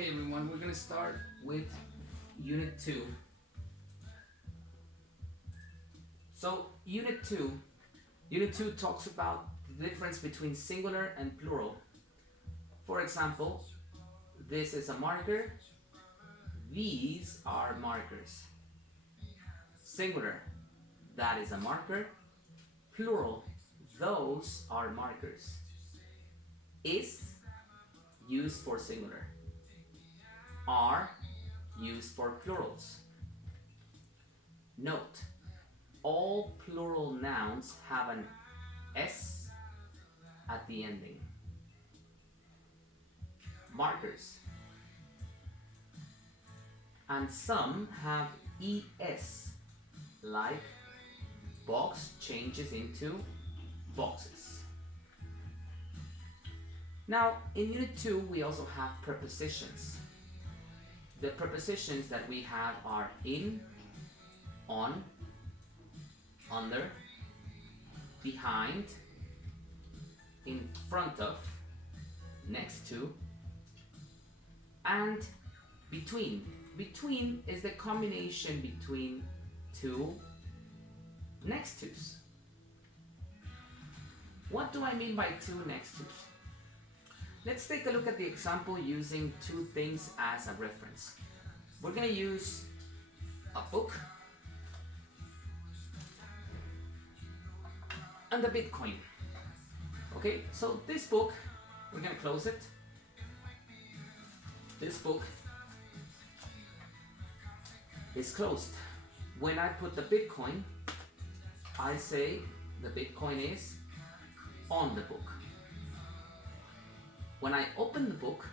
Okay everyone, we're going to start with Unit 2. So Unit 2 talks about the difference between singular and plural. For example, this is a marker, these are markers. Singular, that is a marker. Plural, those are markers. Is used for singular. Are used for plurals. Note, all plural nouns have an S at the ending. Markers. And some have ES, like box changes into boxes. Now, in Unit 2, we also have prepositions. The prepositions that we have are in, on, under, behind, in front of, next to, and between. Between is the combination between two next to's. What do I mean by two next to's? Let's take a look at the example using two things as a reference. We're going to use a book and a Bitcoin. Okay, so this book, we're going to close it. This book is closed. When I put the Bitcoin, I say the Bitcoin is on the book. When I open the book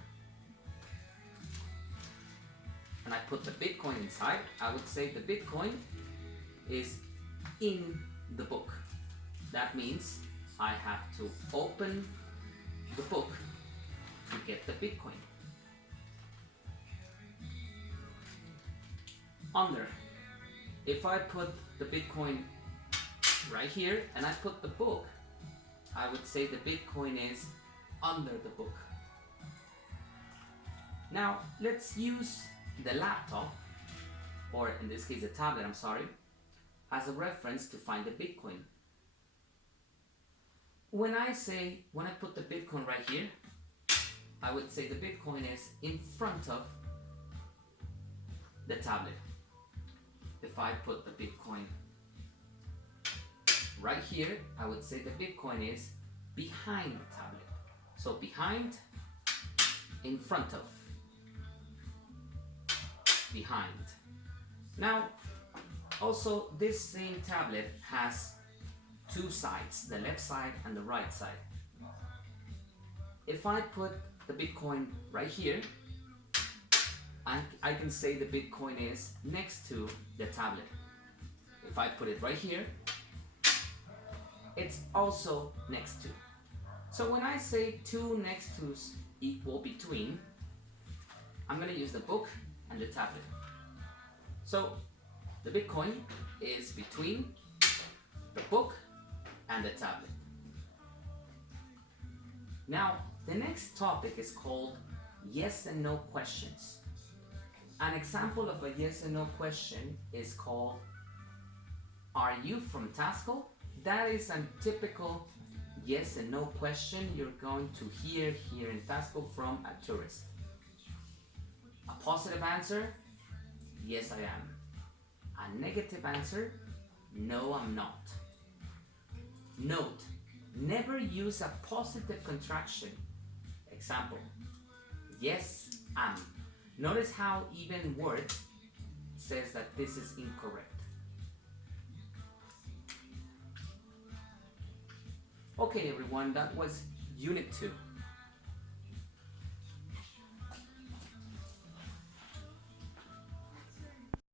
and I put the Bitcoin inside, I would say the Bitcoin is in the book. That means I have to open the book to get the Bitcoin. Under. If I put the Bitcoin right here and I put the book, I would say the Bitcoin is under the book. Now let's use the laptop, or in this case the tablet, I'm sorry, as a reference to find the Bitcoin. When I put the Bitcoin right here, I would say the Bitcoin is in front of the tablet. If I put the Bitcoin right here, I would say the Bitcoin is behind the tablet. So behind, in front of, behind. Now, also this same tablet has two sides, the left side and the right side. If I put the Bitcoin right here, I can say the Bitcoin is next to the tablet. If I put it right here, it's also next to. So when I say two next to's equal between, I'm going to use the book and the tablet. So the Bitcoin is between the book and the tablet. Now, the next topic is called yes and no questions. An example of a yes and no question is called, are you from Tasco? That is a typical yes and no question you're going to hear here in Tasco from a tourist. A positive answer, yes I am. A negative answer, no I'm not. Note, never use a positive contraction. Example, yes am. Notice how even word says that this is incorrect. Okay everyone, that was Unit 2.